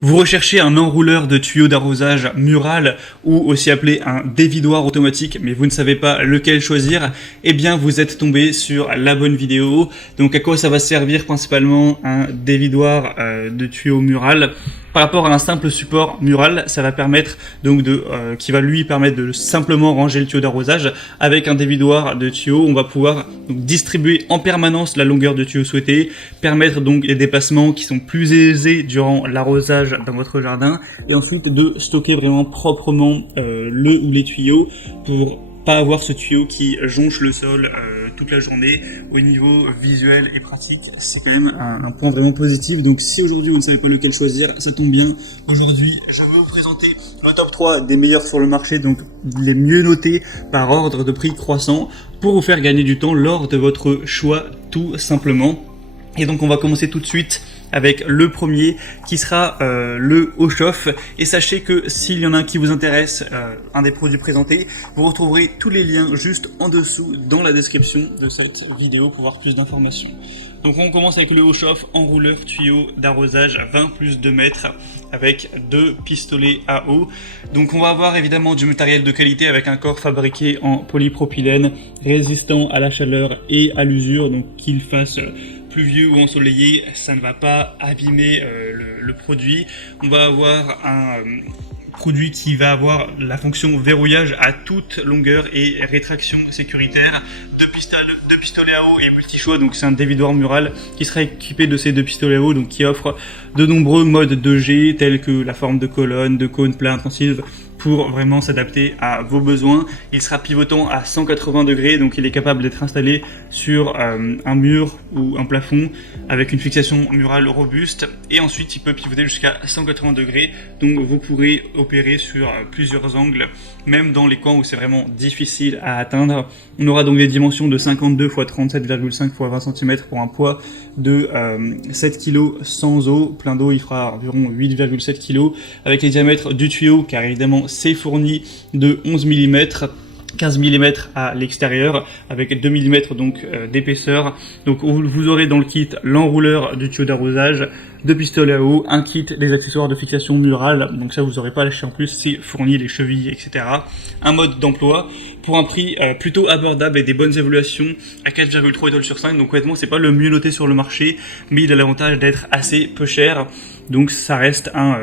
Vous recherchez un enrouleur de tuyaux d'arrosage mural ou aussi appelé un dévidoir automatique, mais vous ne savez pas lequel choisir, eh bien vous êtes tombé sur la bonne vidéo. Donc à quoi ça va servir principalement un dévidoir de tuyaux mural? Par rapport à un simple support mural, ça va permettre donc qui va lui permettre de simplement ranger le tuyau d'arrosage. Avec un dévidoir de tuyaux, on va pouvoir donc distribuer en permanence la longueur de tuyau souhaitée, permettre donc des déplacements qui sont plus aisés durant l'arrosage dans votre jardin, et ensuite de stocker vraiment proprement le ou les tuyaux pour pas avoir ce tuyau qui jonche le sol toute la journée. Au niveau visuel et pratique, c'est quand même un point vraiment positif. Donc si aujourd'hui vous ne savez pas lequel choisir, ça tombe bien. Aujourd'hui, je vais vous présenter le top 3 des meilleurs sur le marché, donc les mieux notés par ordre de prix croissant, pour vous faire gagner du temps lors de votre choix tout simplement. Et donc on va commencer tout de suite avec le premier qui sera le haut chauffe, et sachez que s'il y en a un qui vous intéresse, un des produits présentés, vous retrouverez tous les liens juste en dessous dans la description de cette vidéo pour voir plus d'informations. Donc on commence avec le haut chauffe enrouleur tuyau d'arrosage 20 plus 2 mètres avec deux pistolets à eau. Donc on va avoir évidemment du matériel de qualité avec un corps fabriqué en polypropylène résistant à la chaleur et à l'usure, donc qu'il fasse pluvieux ou ensoleillé, ça ne va pas abîmer le produit. On va avoir un produit qui va avoir la fonction verrouillage à toute longueur et rétraction sécuritaire, deux pistolets à eau et multi-choix. Donc c'est un dévidoir mural qui sera équipé de ces deux pistolets à eau, donc qui offre de nombreux modes de jet tels que la forme de colonne, de cône, plat, intensive, pour vraiment s'adapter à vos besoins. Il sera pivotant à 180 degrés, donc il est capable d'être installé sur un mur ou un plafond avec une fixation murale robuste, et ensuite il peut pivoter jusqu'à 180 degrés, donc vous pourrez opérer sur plusieurs angles, même dans les coins où c'est vraiment difficile à atteindre. On aura donc des dimensions de 52 x 37,5 x 20 cm pour un poids de 7 kg sans eau. Plein d'eau il fera environ 8,7 kg, avec les diamètres du tuyau, car évidemment c'est fourni, de 11 mm, 15 mm à l'extérieur, avec 2 mm donc d'épaisseur. Donc vous aurez dans le kit l'enrouleur du tuyau d'arrosage, deux pistolets à eau, un kit des accessoires de fixation murale, donc ça vous n'aurez pas à lâcher en plus, c'est fourni, les chevilles, etc. Un mode d'emploi pour un prix plutôt abordable et des bonnes évaluations à 4,3 étoiles sur 5. Donc honnêtement c'est pas le mieux noté sur le marché, mais il a l'avantage d'être assez peu cher. Donc ça reste un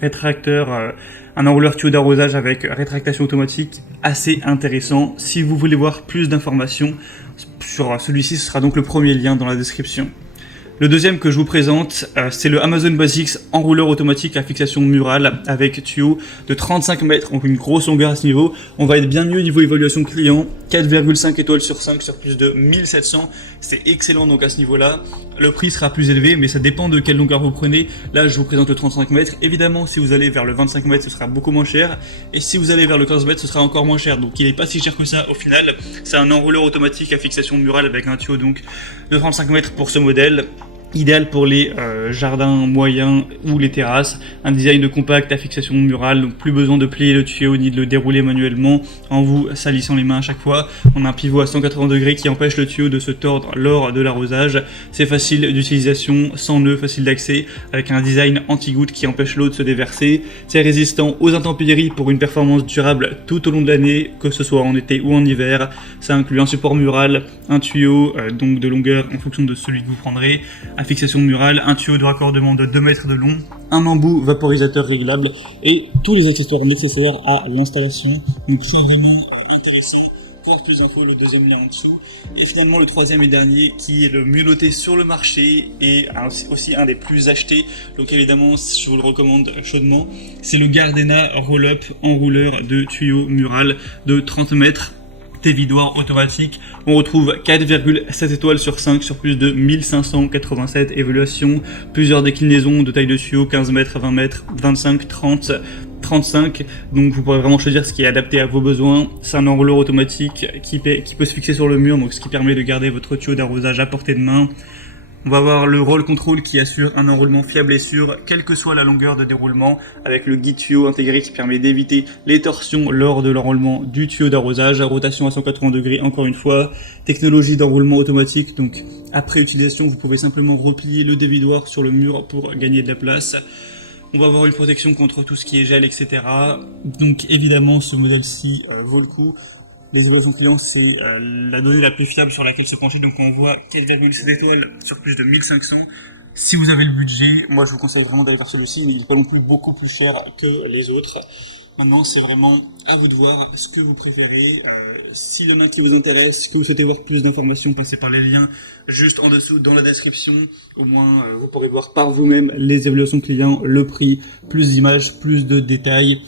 rétracteur, un enrouleur tuyau d'arrosage avec rétractation automatique assez intéressant. Si vous voulez voir plus d'informations sur celui-ci, ce sera donc le premier lien dans la description. Le deuxième que je vous présente, c'est le Amazon Basics enrouleur automatique à fixation murale avec tuyau de 35 mètres, donc une grosse longueur à ce niveau. On va être bien mieux niveau évaluation client, 4,5 étoiles sur 5 sur plus de 1700, c'est excellent donc à ce niveau-là. Le prix sera plus élevé, mais ça dépend de quelle longueur vous prenez. Là, je vous présente le 35 mètres. Évidemment, si vous allez vers le 25 mètres, ce sera beaucoup moins cher. Et si vous allez vers le 15 mètres, ce sera encore moins cher. Donc il n'est pas si cher que ça au final. C'est un enrouleur automatique à fixation murale avec un tuyau donc de 35 mètres pour ce modèle. Idéal pour les jardins moyens ou les terrasses. Un design de compact à fixation murale, donc plus besoin de plier le tuyau ni de le dérouler manuellement en vous salissant les mains à chaque fois. On a un pivot à 180 degrés qui empêche le tuyau de se tordre lors de l'arrosage. C'est facile d'utilisation, sans nœud, facile d'accès, avec un design anti-goutte qui empêche l'eau de se déverser. C'est résistant aux intempéries pour une performance durable tout au long de l'année, que ce soit en été ou en hiver. Ça inclut un support mural, un tuyau donc de longueur en fonction de celui que vous prendrez, à fixation murale, un tuyau de raccordement de 2 mètres de long, un embout vaporisateur réglable et tous les accessoires nécessaires à l'installation. Donc c'est vraiment intéressant. Pour plus d'infos, le deuxième lien en dessous. Et finalement le troisième et dernier qui est le mieux noté sur le marché et aussi un des plus achetés, donc évidemment je vous le recommande chaudement, c'est le Gardena Roll-Up enrouleur de tuyau mural de 30 mètres. Dévidoir automatique. On retrouve 4,7 étoiles sur 5 sur plus de 1587 évaluations, plusieurs déclinaisons de taille de tuyau, 15 mètres, 20 mètres, 25, 30, 35, donc vous pourrez vraiment choisir ce qui est adapté à vos besoins. C'est un enrouleur automatique qui peut se fixer sur le mur, donc ce qui permet de garder votre tuyau d'arrosage à portée de main. On va avoir le roll control qui assure un enroulement fiable et sûr, quelle que soit la longueur de déroulement, avec le guide tuyau intégré qui permet d'éviter les torsions lors de l'enroulement du tuyau d'arrosage, rotation à 180 degrés encore une fois, technologie d'enroulement automatique, donc après utilisation vous pouvez simplement replier le dévidoir sur le mur pour gagner de la place. On va avoir une protection contre tout ce qui est gel, etc. Donc évidemment, ce modèle-ci vaut le coup. Les évaluations clients, c'est la donnée la plus fiable sur laquelle se pencher. Donc on voit 4,7 étoiles sur plus de 1500. Si vous avez le budget, moi je vous conseille vraiment d'aller vers celui-ci. Il n'est pas non plus beaucoup plus cher que les autres. Maintenant, c'est vraiment à vous de voir ce que vous préférez. S'il y en a qui vous intéresse, que vous souhaitez voir plus d'informations, passez par les liens juste en dessous dans la description. Au moins, vous pourrez voir par vous-même les évaluations clients, le prix, plus d'images, plus de détails.